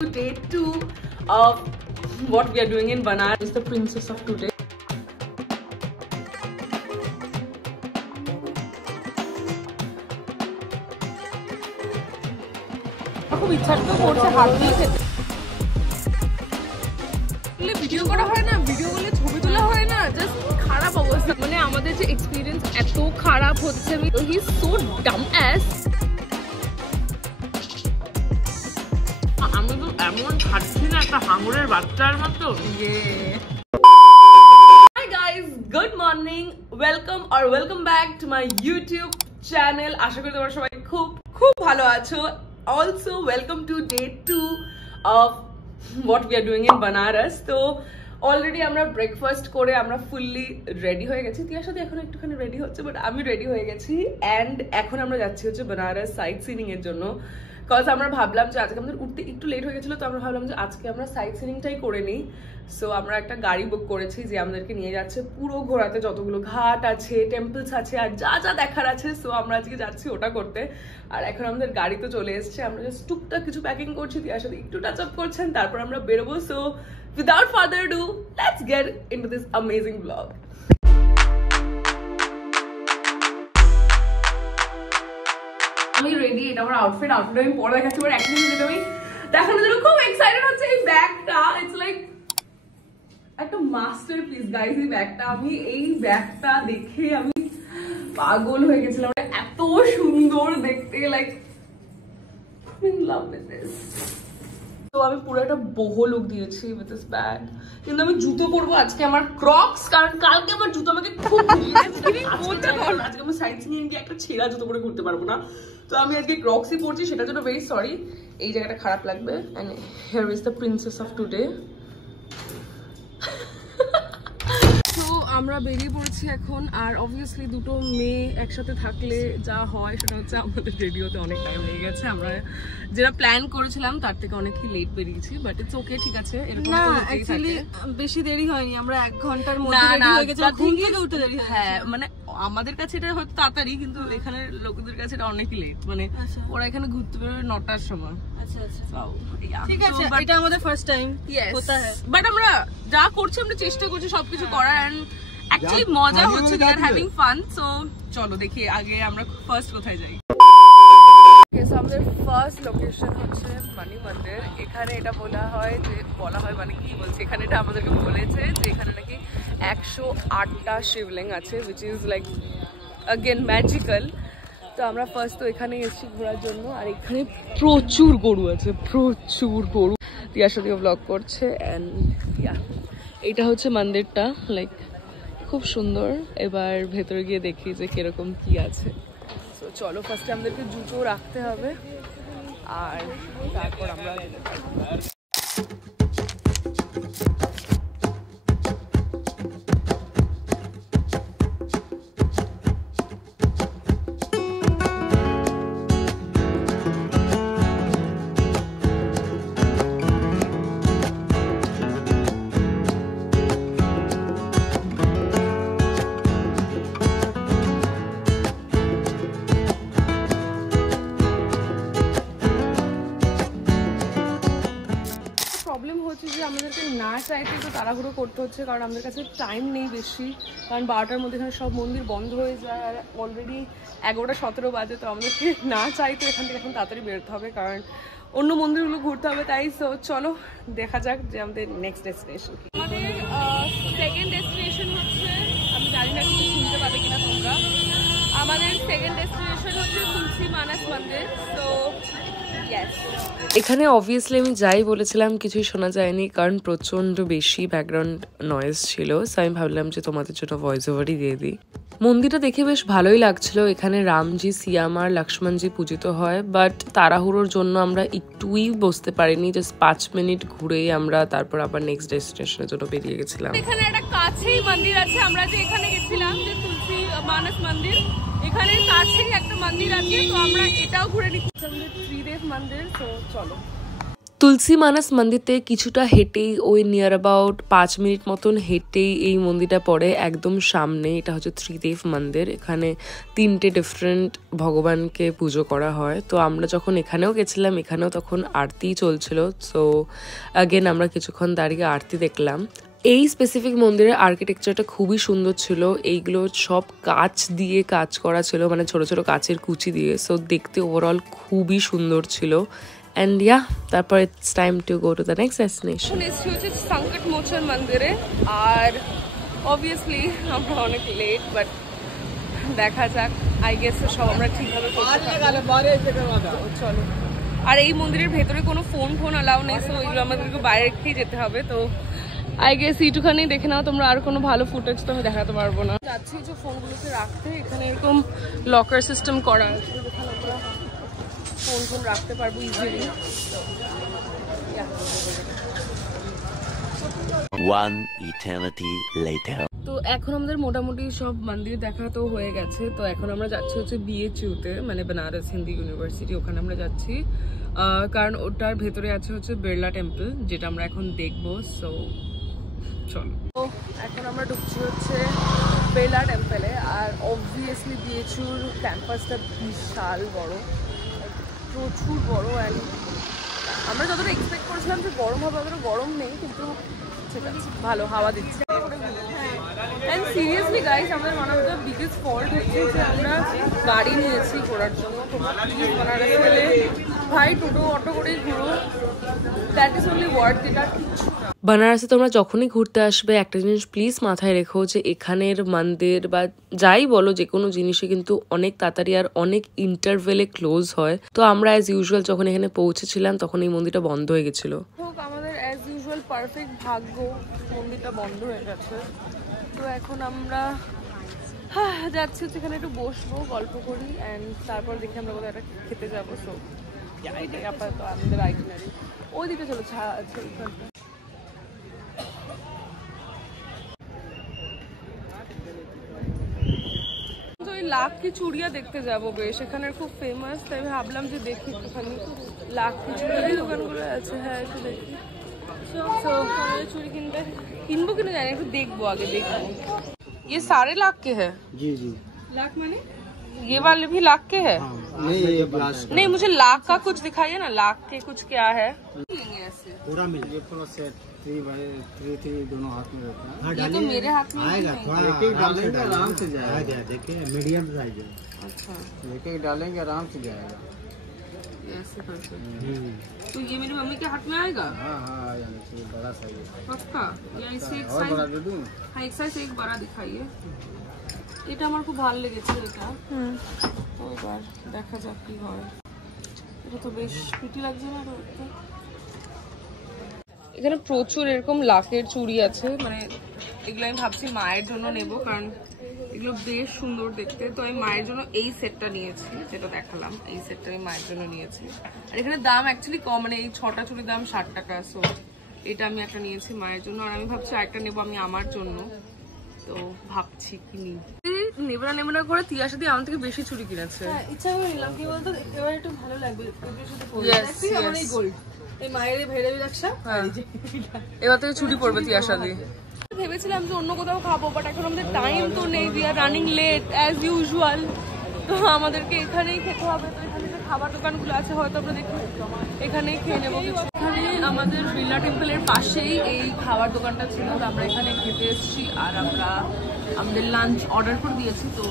Day 2 of what we are doing in Banaras. Is the princess of today. খুব ইচ্ছা তো করছে হাত দিয়ে খেতে। ভিডিও করা হয় না, ভিডিও করলে ছবি তোলা হয় না, জাস্ট খারাপ অবস্থা। মানে আমাদের যে এক্সপিরিয়েন্স এত খারাপ হচ্ছে, he is so Dam as. আমি তো এমন খাচ্ছি না একটা হাঙরের বাচ্চার মতো। Hi guys, good morning, welcome back to my YouTube channel. আশা করি তোমরা সবাই খুব ভালো আছো। Also welcome to day 2 of what we are doing in Banaras. তো অলরেডি আমরা ব্রেকফাস্ট করে আমরা ফুললি রেডি হয়ে গেছি। তিয়ার সাথে এখন একটুখানি রেডি হচ্ছে, বাট আমি রেডি হয়ে গেছি। অ্যান্ড এখন আমরা যাচ্ছি হচ্ছে বেনারস সাইট সিনিং এর জন্য। কজ আমরা ভাবলাম যে আজকে আমাদের উঠতে একটু লেট হয়ে গেছিলো, তো আমরা ভাবলাম যে আজকে আমরা সাইট সিনিংটাই করে নিই। সো আমরা একটা গাড়ি বুক করেছি যে আমাদেরকে নিয়ে যাচ্ছে পুরো ঘোরাতে, যতগুলো ঘাট আছে, টেম্পলস আছে, আর যা যা দেখার আছে। সো আমরা আজকে যাচ্ছি ওটা করতে। আর এখন আমাদের গাড়ি তো চলে এসছে, আমরা জাস্ট টুকটাক কিছু প্যাকিং করছি, তিয়ার সাথে একটু টাচ আপ করছেন, তারপর আমরা বেরোবো। So without further ado, let's get into this amazing vlog. আমি রেডি, এটা আমার আউটফিট আমি পরে দেখাচ্ছি। বাট অ্যাকচুয়ালি যেটা আমি দেখানোর জন্য খুব এক্সাইটেড হচ্ছে এই ব্যাগটা। ইটস লাইক একটা মাস্টারপিস গাইস এই ব্যাগটা। আমি এই ব্যাগটা দেখে আমি পাগল হয়ে গেছিলাম, এত সুন্দর দেখতে, like I in love with this. তো আমি পুরো একটা বহু লুক দিয়েছি উইথ দিস ব্যাগ। কিন্তু আমি জুতো পরবো আজকে, আমার ক্রক্স, কারণ কালকে আমার জুতো আমাকে খুব আজকে আমি সাইড সিনিং গিয়ে একটা ছেঁড়া জুতো পরে ঘুরতে পারবো না। তো আমি আজকে ক্রক্সই পরছি, সেটার জন্য ভেরি সরি। এই জায়গাটা খারাপ লাগবে। And here is the princess of today. আমরা বেরিয়ে পড়েছি এখন। আর অবভিয়াসলি দুটো মেয়ে একসাথে থাকলে যা হয় সেটা হচ্ছে আমাদের রেডিওতে অনেক টাইম লেগে গেছে। আমরা যেটা প্ল্যান করেছিলাম তার থেকে অনেকই লেট বেরিয়েছি, বাট ইটস ওকে, ঠিক আছে। এরকম না, অ্যাকচুয়ালি বেশি দেরি হয়নি, আমরা 1 ঘন্টার মধ্যে রেডি হয়ে গেছি। ঘুম থেকে উঠতে দেরি, হ্যাঁ, মানে আমাদের কাছে এটা হয়তো তাড়াতাড়ি, কিন্তু এখানে লোকদের কাছে এটা অনেকই লেট। মানে ওরা এখানে ঘুরতে বেরোবে 9টার সময়। ঠিক আছে, এটা আমাদের ফার্স্ট টাইম হতা है, বাট আমরা যা করছি আমরা চেষ্টা করছি সবকিছু করার। এন্ড অ্যাকচুয়ালি মজা হচ্ছে, we are having fun. So চলো দেখি আগে আমরা ফার্স্ট কোথায় যাই। আমাদের ফার্স্ট লোকেশন হচ্ছে মানি মন্দির। এখানে এটা বলা হয় মানে কি বলছে, এখানে এটা আমাদেরকে বলেছে যে এখানে নাকি 108টা শিবলিঙ্গ আছে, which is like again magical. তো আমরা ফার্স্ট তো এখানে এসেছি ঘোরার জন্য। আর এখানে প্রচুর গরু আছে, প্রচুর গরু। তিয়ার সাথে ব্লগ করছে। অ্যান্ড এটা হচ্ছে মন্দিরটা, লাইক খুব সুন্দর। এবার ভেতরে গিয়ে দেখি যে কিরকম কি আছে। তো চলো, ফার্স্টে আমাদেরকে জুতো রাখতে হবে, আর তারপর আমরা আমাদেরকে না চাইতে তো তাড়াহুড়ো করতে হচ্ছে, কারণ আমাদের কাছে টাইম নেই বেশি। কারণ 12টার মধ্যে এখানে সব মন্দির বন্ধ হয়ে যায়, আর অলরেডি 11:17 বাজে। তো আমাদেরকে না চাইতে এখান থেকে এখন তাড়াতাড়ি বেরোতে হবে, কারণ অন্য মন্দিরগুলো ঘুরতে হবে। তাই চলো দেখা যাক যে আমাদের নেক্সট ডেস্টিনেশন কি। আমাদের সেকেন্ড ডেস্টিনেশন হচ্ছে, আমি জানি না কি শুনতে পাবে কিনা তোমরা, আমাদের সেকেন্ড ডেস্টিনেশন হচ্ছে তুলসী মানস মন্দির। তো এখানে অবভিয়াসলি আমি যাই বলেছিলাম কিছুই শোনা যায়নি, কারণ প্রচণ্ড বেশি ব্যাকগ্রাউন্ড নয়েজ ছিল। সো আমি ভাবলাম যে তোমাদের জন্য ভয়েস ওভারই দিয়ে দিই। মন্দিরটা দেখে বেশ ভালোই লাগছিল। এখানে রামজি, সিয়াম আর লক্ষ্মণজি পূজিত হয়, বাট তাড়াহুড়োর জন্য আমরা একটুই বসতে পারিনি। জাস্ট 5 মিনিট ঘুরেই আমরা তারপর আবার নেক্সট ডেস্টিনেশনের জন্য বেরিয়ে গেছিলাম। এখানে একটা কাছেই মন্দির আছে, আমরা যে এখানে গেছিলাম যে তুলসী মানস মন্দির, এখানে কাছেই একটা মন্দির আছে। তো আমরা এটাও ঘুরে নিচ্ছি, আমাদের ত্রিদেব মন্দির। তো চলো। তুলসী মানস মন্দির থেকে কিছুটা হেঁটেই ওই নিয়ার অ্যাবাউট 5 মিনিট মতন হেঁটেই এই মন্দিরটা পড়ে একদম সামনে। এটা হচ্ছে ত্রিদেব মন্দির। এখানে 3টে ডিফারেন্ট ভগবানকে পুজো করা হয়। তো আমরা যখন এখানেও গেছিলাম, এখানেও তখন আরতি চলছিল। সো অ্যাগেন আমরা কিছুক্ষণ দাঁড়িয়ে আরতি দেখলাম। এই স্পেসিফিক মন্দিরের আর্কিটেকচারটা খুবই সুন্দর ছিল। এইগুলো সব কাঁচ দিয়ে কাজ করা ছিল, মানে ছোট ছোট কাচের কুচি দিয়ে। সো দেখতে ওভারঅল খুবই সুন্দর ছিল। And yeah, তারপর it's time to go to the next destination. এসছি হচ্ছে সংকট মোচন মন্দিরে। আর অবভিয়াসলি আমরা অনেক লেট, বাট দেখা যাক। আই গেস সব আমরা ঠিকভাবে চলো। আর এই মন্দিরের ভেতরে কোনো ফোন অ্যালাউ নেই, সো এগুলো আমাদেরকে বাইরে রেখেই যেতে হবে। তো আই গেস এইটুখানি দেখে নাও তোমরা, আর কোনো ভালো ফুটেজ তো আমি দেখাতে পারবো না। যাচ্ছি যে ফোনগুলোকে রাখতে, এখানে এরকম লকার সিস্টেম করা আছে যেখানে আমরা ফোন রাখতে পারবো ইজিলি। One eternity later. তো এখন আমাদের মোটামুটি সব মন্দির দেখা তো হয়ে গেছে। তো এখন আমরা যাচ্ছি হচ্ছে BHU-তে, মানে বেনারস হিন্দু ইউনিভার্সিটি। ওখানে আমরা যাচ্ছি কারণ ওটার ভেতরে আছে হচ্ছে বিড়লা টেম্পল, যেটা আমরা এখন দেখবো। সো চলো, তো এখন আমরা ঢুকছি হচ্ছে বিড়লা টেম্পলে। আর অবভিয়াসলি BHU-র ক্যাম্পাসটা বিশাল বড়, প্রচুর বড়। অ্যান্ড আমরা যতটা এক্সপেক্ট করেছিলাম যে গরম হবে, অতটা গরম নেই, কিন্তু ঠিক আছে, ভালো হাওয়া দিচ্ছে। অ্যান্ড সিরিয়াসলি গাইস, আমাদের one of the biggest fault হচ্ছে যে আমরা গাড়ি নিয়েছি ঘোরার জন্য। তোমরা প্লিজ বেনারস গেলে ভাই টোটো অটো করেই ঘুরো, that is only worth it. আর কিছু না। বানারসে তোমরা যখনই ঘুরতে আসবে একটা জিনিস প্লিজ মাথায় রেখো যে এখানের মন্দির বা যাই বলো, যে কোনো জিনিসে কিন্তু অনেক তাড়াতাড়ি আর অনেক ইন্টারভেলে ক্লোজ হয়। তো আমরা অ্যাজ ইউজুয়াল যখন এখানে পৌঁছেছিলাম তখন এই মন্দিরটা বন্ধ হয়ে গেছিল। আমাদের অ্যাজ ইউজুয়াল পারফেক্ট ভাগ্য, মন্দিরটা বন্ধ হয়ে গেছে। তো এখন আমরা যাচ্ছি হচ্ছে এখানে একটু বসবো, গল্প করি, অ্যান্ড তারপর দেখি আমরা কোথাও একটা খেতে যাবো। সো এটাই আপাতত আমাদের আইটিনারি। ওই দিকে চলো, আছে লাখ কি চুড়িয়া দেখতে যাবো বেশ, এখানে খুব ফেমাস। তাই ভাবলাম যে দেখি একটুখানি লাখ কি চুড়িয়া দোকানগুলো আছে। হ্যাঁ, একটু দেখি। चूड़ी किनबो कि जाने देखबो, आगे देखबो। ये सारे लाख के है? जी जी। लाख माने ये वाले भी लाख के है? नहीं, मुझे लाख का कुछ दिखाइए ना, लाख के कुछ क्या है। ऐसे पूरा मिल पूरा सेट 3 बाय 3 दोनों हाथ में रहता है। ये तो मेरे हाथ में आएगा, थोड़ा डालेंगे आराम से जाएगा। देखिए मीडियम साइज है। अच्छा, एक डालेंगे आराम से जाएगा। ऐसे करके तो ये मेरी मम्मी के हाथ में आएगा? हाँ हाँ, यानी कि बड़ा साइज पक्का। या इससे एक और बड़ा दे दूं? हाँ, एक साइज एक बड़ा दिखाइए। এটা আমার খুব ভালো লেগেছে এটা। তো এবার দেখা যাক কি হয়। এটা তো বেশ প্রিটি লাগছে না দেখতে। এখানে প্রচুর এরকম লাখের চুড়ি আছে, মানে এগুলো আমি ভাবছি মায়ের জন্য নেব, কারণ এগুলো বেশ সুন্দর দেখতে। তো আমি মায়ের জন্য এই সেটটা নিয়েছি, যেটা দেখালাম, এই সেটটা আমি মায়ের জন্য নিয়েছি। আর এখানে দাম অ্যাকচুয়ালি কম, মানে এই 6টা চুড়ির দাম 60 টাকা। সো এটা আমি একটা নিয়েছি মায়ের জন্য, আর আমি ভাবছি আরেকটা নেবো আমি আমার জন্য। তো ভাবছি কি নিই, নেবো না করে তিয়াশা দিয়ে আমার থেকে বেশি চুড়ি কিনেছে। ইচ্ছা করে নিলাম, কি বলতো এবার একটু ভালো লাগবে। এই মায়ের ভেড়ে রাখছা, এবার থেকে ছুটি পড়বে তিয়াশা দিয়ে। ভেবেছিলাম যে অন্য কোথাও খাবো, বাট এখন আমাদের টাইম তো নেই, we are running late as usual. তো আমাদেরকে এখানেই খেতে হবে। তো এখানে যে খাবার দোকানগুলো আছে হয়তো আমরা দেখি এখানেই খেয়ে নেবো কিছু। এখানে আমাদের বিড়লা টেম্পলের পাশেই এই খাবার দোকানটা ছিল, তো আমরা এখানে খেতে এসেছি। আর আমরা আমাদের লাঞ্চ অর্ডার করে দিয়েছি। তো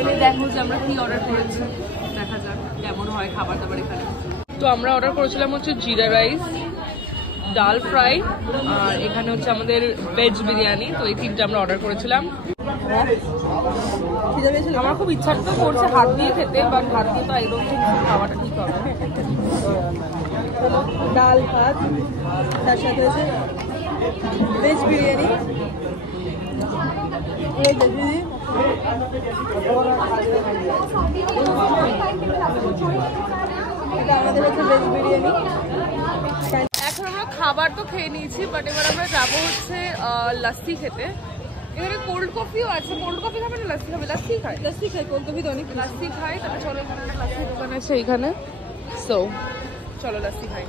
এনে দেখো যে আমরা কি অর্ডার করেছি, দেখা যাক কেমন হয় খাবার দাবার এখানে। তো আমরা অর্ডার করেছিলাম হচ্ছে জিরা রাইস, ডাল ফ্রাই, আর এখানে হচ্ছে আমাদের ভেজ বিরিয়ানি। তো এই 3টা আমরা অর্ডার করেছিলাম। আমার খুব ইচ্ছা তো করছে হাত দিয়ে খেতে, বাট হাত দিয়ে তো একদম খাওয়াটা ঠিক হবে। ডাল ভাত, তার সাথে হচ্ছে ভেজ বিরিয়ানি। এটা আমাদের হচ্ছে ভেজ বিরিয়ানি। এখন আমরা খাবার তো খেয়ে নিয়েছি, বাট এবার আমরা যাবো হচ্ছে লস্যি খেতে। এখানে কোল্ড কফিও আছে। কোল্ড কফি খাবে না লস্যি খাবে? লস্যি খাই, লস্যি খাই। কোল্ড কফি তো অনেক লস্যি খাই। তারপর চলো, এখানে একটা লস্যি দোকান আছে এইখানে। সো চলো লস্যি খাই।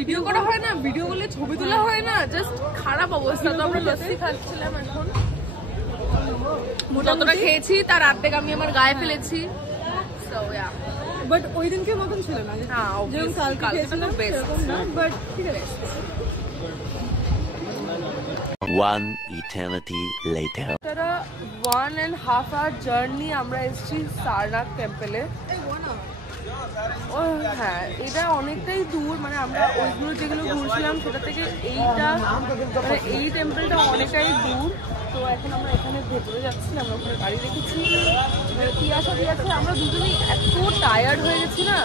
ভিডিও করা হয় না, ভিডিও করলে ছবি তোলা হয় না, জাস্ট খারাপ অবস্থা। তো আমরা লস্যি খাচ্ছিলাম এখন, যতটা খেয়েছি তার অর্ধেক আমি আমার গায়ে ফেলেছি। বাট ওই দিনকে মতন ছিল না, যেমন কালকে তো বেস্ট না, বাট ঠিক আছে। One eternity later. 1.5 hour journey আমরা এসেছি সারনাথ টেম্পলে। হ্যাঁ, এটা অনেকটাই দূর, মানে আমরা ওইগুলো যেগুলো ঘুরছিলাম সেটা থেকে এইটা মানে এই টেম্পলটা অনেকটাই দূর। তো এখন আমরা এখানে ভেতরে যাচ্ছি, আমরা ওখানে গাড়ি রেখেছি। তিয়াসা আমরা দুজনেই এত টায়ার্ড হয়ে গেছি না,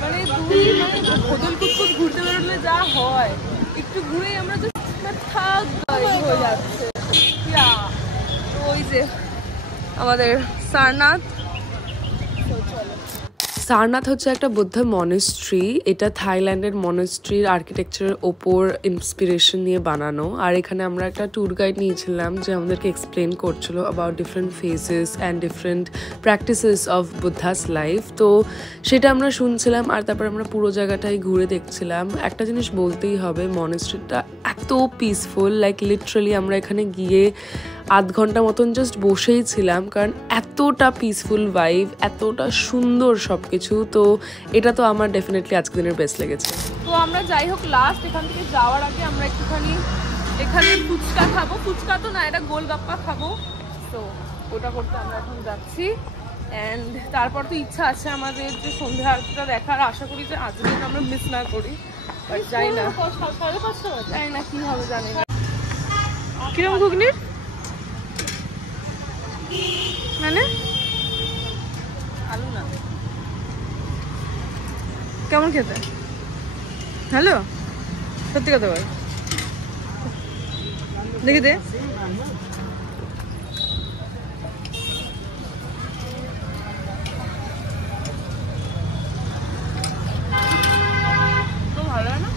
মানে হোটেল কুতকুত ঘুরতে বেরোলে যা হয়, একটু ঘুরেই আমরা থাক হয়ে যাচ্ছে। ওই যে আমাদের সারনাথ। সারনাথ হচ্ছে একটা বৌদ্ধ মনেস্ট্রি। এটা থাইল্যান্ডের মনেস্ট্রির আর্কিটেকচারের ওপর ইন্সপিরেশন নিয়ে বানানো। আর এখানে আমরা একটা ট্যুর গাইড নিয়েছিলাম যে আমাদেরকে এক্সপ্লেন করছিল about different phases and different practices of Buddha's life. তো সেটা আমরা শুনছিলাম আর তারপর আমরা পুরো জায়গাটাই ঘুরে দেখছিলাম। একটা জিনিস বলতেই হবে, মনেস্ট্রিটা এত পিসফুল, লাইক লিটারালি আমরা এখানে গিয়ে আধ ঘন্টা মতন জাস্ট বসেই ছিলাম, কারণ এতটা পিসফুল ভাইব, এতটা সুন্দর সব কিছু। তো এটা তো আমার ডেফিনেটলি আজকের দিনের বেস্ট লেগেছে। তো আমরা যাই হোক লাস্ট এখান থেকে যাওয়ার আগে আমরা একটুখানি এখানে ফুচকা খাবো, ফুচকা তো না, এটা গোলগাপ্পা খাবো। তো ওটা করতে আমরা এখন যাচ্ছি। অ্যান্ড তারপর তো ইচ্ছা আছে আমাদের যে সন্ধ্যা আরতিটা দেখার, আশা করি যে আজকে আমরা মিস না করি। বাট যাই না, 5:30 যাই না কি হবে জানি না। কিরকম ঘুগনির মানে আলু না, কেমন খেতে? হ্যালো, সত্যি কথা বল, দেখি দে। ভালো না?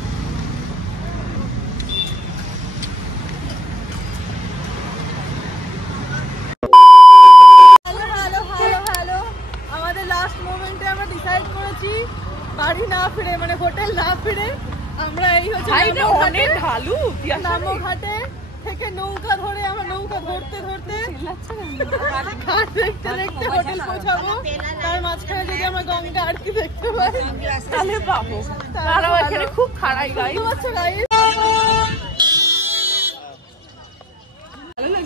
আমাদের লাস্ট মোমেন্টে আমরা ডিসাইড করেছি বাড়ি না ফিরে, মানে হোটেল না ফিরে আমরা এই হচ্ছে নামঘাটে থেকে নৌকা ধরে, আমরা নৌকা ধরতে ধরতে ঘাট দেখতে দেখতে হোটেল পৌঁছাবো। তার মাঝখানে যদি আমরা গঙ্গা আরতি দেখতে পাই তাহলে পাবো। তারাও এখানে খুব খারাপ গাইস।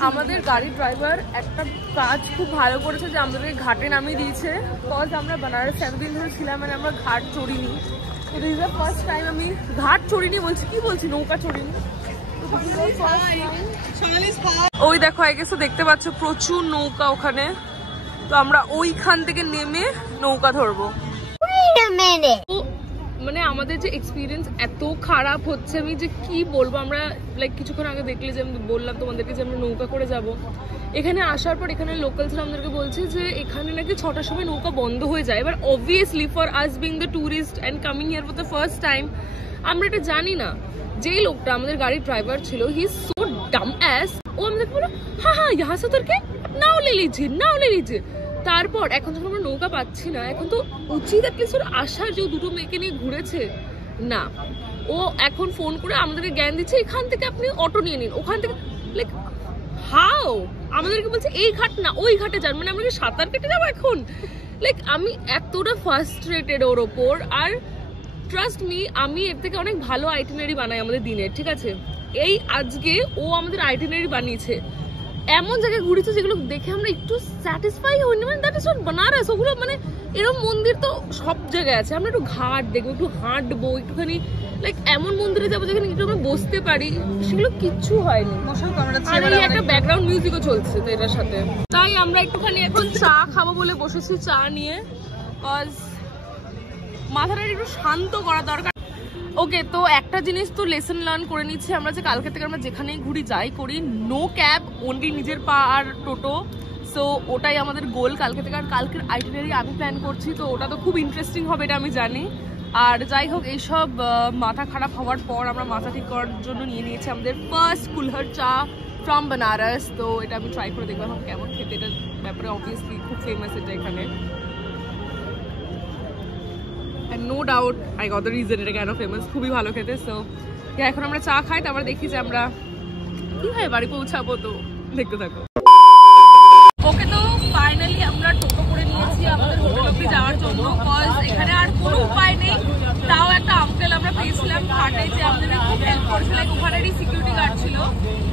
আমাদের গাড়ি ড্রাইভার একটা কাজ খুব ভালো করেছে যে আমাদের ঘাটে নামিয়ে দিয়েছে। বিকজ আমরা বেনারস 7 দিন ধরে ছিলাম, মানে আমরা ঘাট চড়িনি। This is the first time আমি ঘাট চড়িনি, বলছি নৌকা চড়িনি। ওই দেখো আই গেস দেখতে পাচ্ছ প্রচুর নৌকা ওখানে। তো আমরা ওইখান থেকে নেমে নৌকা ধরবো। মানে আমাদের যে এক্সপিরিয়েন্স এত খারাপ হচ্ছে, আমি যে কি বলবো। আমরা লাইক কিছুক্ষণ আগে দেখলে যে আমি বললাম তোমাদেরকে যে আমরা নৌকা করে যাব। এখানে আসার পর এখানে লোকালসরা আমাদেরকে বলছে যে এখানে নাকি 6টার সময় নৌকা বন্ধ হয়ে যায়। এবার obviously for us being the tourist and coming here for the first time, আমরা এটা জানি না। যেই লোকটা আমাদের গাড়ির ড্রাইভার ছিল, he is so Dam as. ও আমাদেরকে বলো হ্যাঁ ইহা সে তোরকে নাও লে লিজিয়ে। তারপর এখন যখন আমরা নৌকা পাচ্ছি না, এখন তো উচিত অ্যাটলিস্ট ওর আসার, যে দুটো মেয়েকে নিয়ে ঘুরেছে না। ও এখন ফোন করে আমাদেরকে জ্ঞান দিচ্ছে এখান থেকে আপনি অটো নিয়ে নিন, ওখান থেকে। লাইক হাউ আমাদেরকে বলছে এই ঘাট না ওই ঘাটে যান, মানে আমরা কি সাঁতার কেটে যাবো এখন? লাইক আমি এতটা ফার্স্ট্রেটেড ওর ওপর। আর ট্রাস্ট মি, আমি এর থেকে অনেক ভালো আইটিনারি বানাই আমাদের দিনের, ঠিক আছে? এই আজকে ও আমাদের আইটিনারি বানিয়েছে, এমন জায়গায় ঘুরেছে যেগুলো দেখে আমরা একটু স্যাটিসফাই হইনি। মানে দ্যাট ইজ নট বানারস। ওগুলো মানে এরকম মন্দির তো সব জায়গায় আছে, আমরা একটু ঘাট দেখবো, একটু হাঁটবো, একটুখানি লাইক এমন মন্দিরে যাবো যেখানে একটু আমরা বসতে পারি, সেগুলো কিচ্ছু হয়নি। আর এই একটা ব্যাকগ্রাউন্ড মিউজিকও চলছে তো এটার সাথে। তাই আমরা একটুখানি এখন চা খাবো বলে বসেছি, চা নিয়ে, কজ মাথাটা একটু শান্ত করা দরকার। ওকে, তো একটা জিনিস তো লেসন লার্ন করে নিচ্ছি আমরা, যে কালকে থেকে আমরা যেখানেই ঘুরি যাই করি, নো ক্যাব, অনলি নিজের পা আর টোটো। সো ওটাই আমাদের গোল কালকে থেকে। আর কালকের আইটিনারি আমি প্ল্যান করছি, তো ওটা তো খুব ইন্টারেস্টিং হবে, এটা আমি জানি। আর যাই হোক, এইসব মাথা খারাপ হওয়ার পর আমরা মাথা ঠিক করার জন্য নিয়ে নিয়েছি আমাদের ফার্স্ট কুলহার চা ফ্রম বেনারস। তো এটা আমি ট্রাই করে দেখবো এখন কেমন খেতে। এটার ব্যাপারে অবভিয়াসলি খুব ফেমাস এটা এখানে। and no doubt I got the reason এটা কেন ফেমাস, খুবই ভালো খেতে। সো এখন আমরা চা খাই, তারপর দেখি যে আমরা কি হয় বাড়ি পৌঁছাবো, তো দেখতে থাকো। ওকে, তো ফাইনালি আমরা টোটো করে নিয়েছি আমাদের হোটেল অব্দি যাওয়ার জন্য, কজ এখানে আর কোনো উপায় নেই। তাও একটা আঙ্কেল আমরা পেয়েছিলাম ঘাটে, যে আমাদেরকে খুব হেল্প করেছিল, ওখানেরই সিকিউরিটি গার্ড ছিল,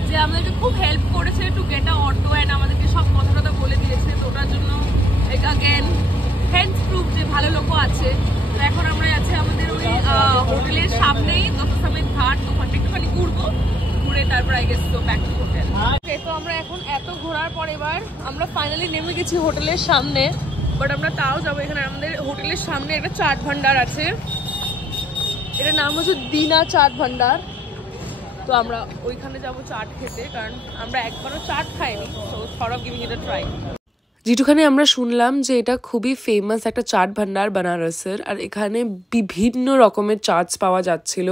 যে আমাদেরকে খুব হেল্প করেছে to get a auto, and আমাদেরকে সব কথা বলে দিয়েছে। তো ওটার জন্য অ্যাগেন হেন্স প্রুফ যে ভালো লোকও আছে। তো এখন আমরা আছি আমাদের ওই হোটেলের সামনেই দশাসমেত ঘাট, তো ওখানটা একটুখানি ঘুরবো, ঘুরে তারপর আই গেস তো ব্যাক টু হোটেল। তো আমরা এখন এত ঘোরার পর এবার আমরা ফাইনালি নেমে গেছি হোটেলের সামনে, বাট আমরা তাও যাবো। এখানে আমাদের হোটেলের সামনে একটা চাট ভান্ডার আছে, এটার নাম হচ্ছে দিনা চাট ভান্ডার। তো আমরা ওইখানে যাবো চাট খেতে, কারণ আমরা একবারও চাট খাইনি। তো thought of giving it a try. যেটুখানে আমরা শুনলাম যে এটা খুবই ফেমাস একটা চাট ভান্ডার বানারসের, আর এখানে বিভিন্ন রকমের চাটস পাওয়া যাচ্ছিল,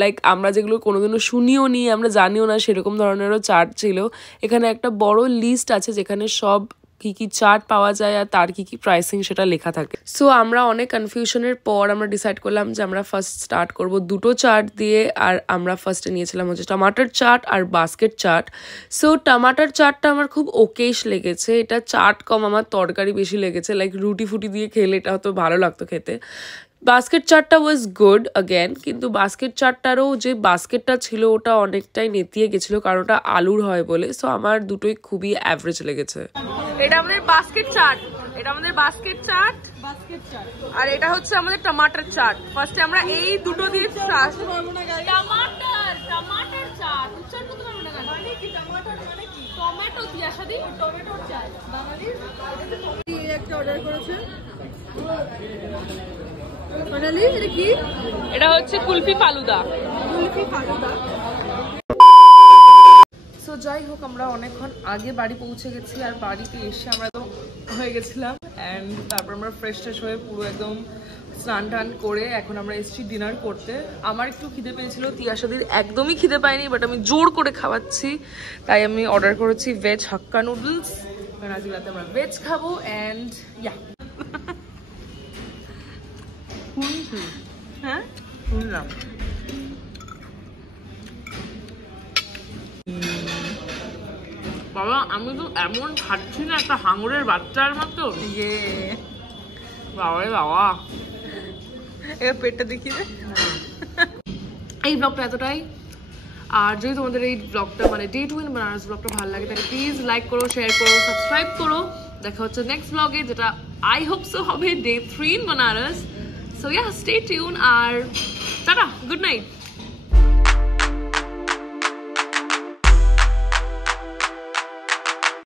লাইক আমরা যেগুলো কোনোদিনও শুনিও নি, আমরা জানিও না, সেরকম ধরনেরও চাট ছিল। এখানে একটা বড় লিস্ট আছে যেখানে সব কি কি চাট পাওয়া যায় আর তার কি কি প্রাইসিং সেটা লেখা থাকে। সো আমরা অনেক কনফিউশনের পর আমরা ডিসাইড করলাম যে আমরা ফার্স্ট স্টার্ট করব দুটো চাট দিয়ে, আর আমরা ফার্স্টে নিয়েছিলাম হচ্ছে টমাটার চাট আর বাস্কেট চাট। সো টমাটার চাটটা আমার খুব ওকেশ লেগেছে, এটা চাট কম আমার তরকারি বেশি লেগেছে, লাইক রুটি ফুটি দিয়ে খেলে এটা হয়তো ভালো লাগতো খেতে। বাস্কেট চাটটা ওয়াজ গুড অ্যাগেন, কিন্তু বাস্কেট চাটটারও যে বাস্কেটটা ছিল ওটা অনেকটাই নেতিয়ে গেছিলো, কারণ ওটা আলুর হয় বলে। সো আমার দুটোই খুবই অ্যাভারেজ লেগেছে। এটা আমাদের বাস্কেট চাট, এটা আমাদের বাস্কেট চাট, আর এটা হচ্ছে আমাদের টমাটার চাট। ফার্স্টে আমরা এই দুটো দিয়ে টমাটার চাট উচ্চারণ করতে পারবো না, মানে কি টমাটার মানে কি টমেটো দিয়া সাদি টমেটোর চাট বাঙালির। এই একটা অর্ডার করেছে ফাইনালি, এটা কি? এটা হচ্ছে কুলফি ফালুদা। সো যাই হোক, আমরা অনেকক্ষণ আগে বাড়ি পৌঁছে গেছি, আর বাড়িতে এসে আমরা তো হয়ে গেছিলাম, অ্যান্ড তারপর আমরা ফ্রেশ ট্রেশ হয়ে পুরো একদম স্নান টান করে এখন আমরা এসেছি ডিনার করতে। আমার একটু খিদে পেয়েছিল, তিয়াশাদির একদমই খিদে পাইনি, বাট আমি জোর করে খাওয়াচ্ছি, তাই আমি অর্ডার করেছি ভেজ হাক্কা নুডলস, কারণ আজকে রাতে আমরা ভেজ খাবো। অ্যান্ড ইয়া হ্যাঁ শুনলাম বাবা, আমি তো এমন খাচ্ছি না একটা হাঙরের বাচ্চার মতো। বাবা রে বাবা, এবার পেটটা দেখিয়ে দে। এই ব্লগটা এতটাই, আর যদি তোমাদের এই ব্লগটা মানে ডে 2 ইন বানারস ব্লগটা ভালো লাগে তাহলে প্লিজ লাইক করো, শেয়ার করো, সাবস্ক্রাইব করো। দেখা হচ্ছে নেক্সট ব্লগে, যেটা আই হোপ সো হবে day 3 in Banaras. So yeah, stay tune, আর টাটা, গুড নাইট।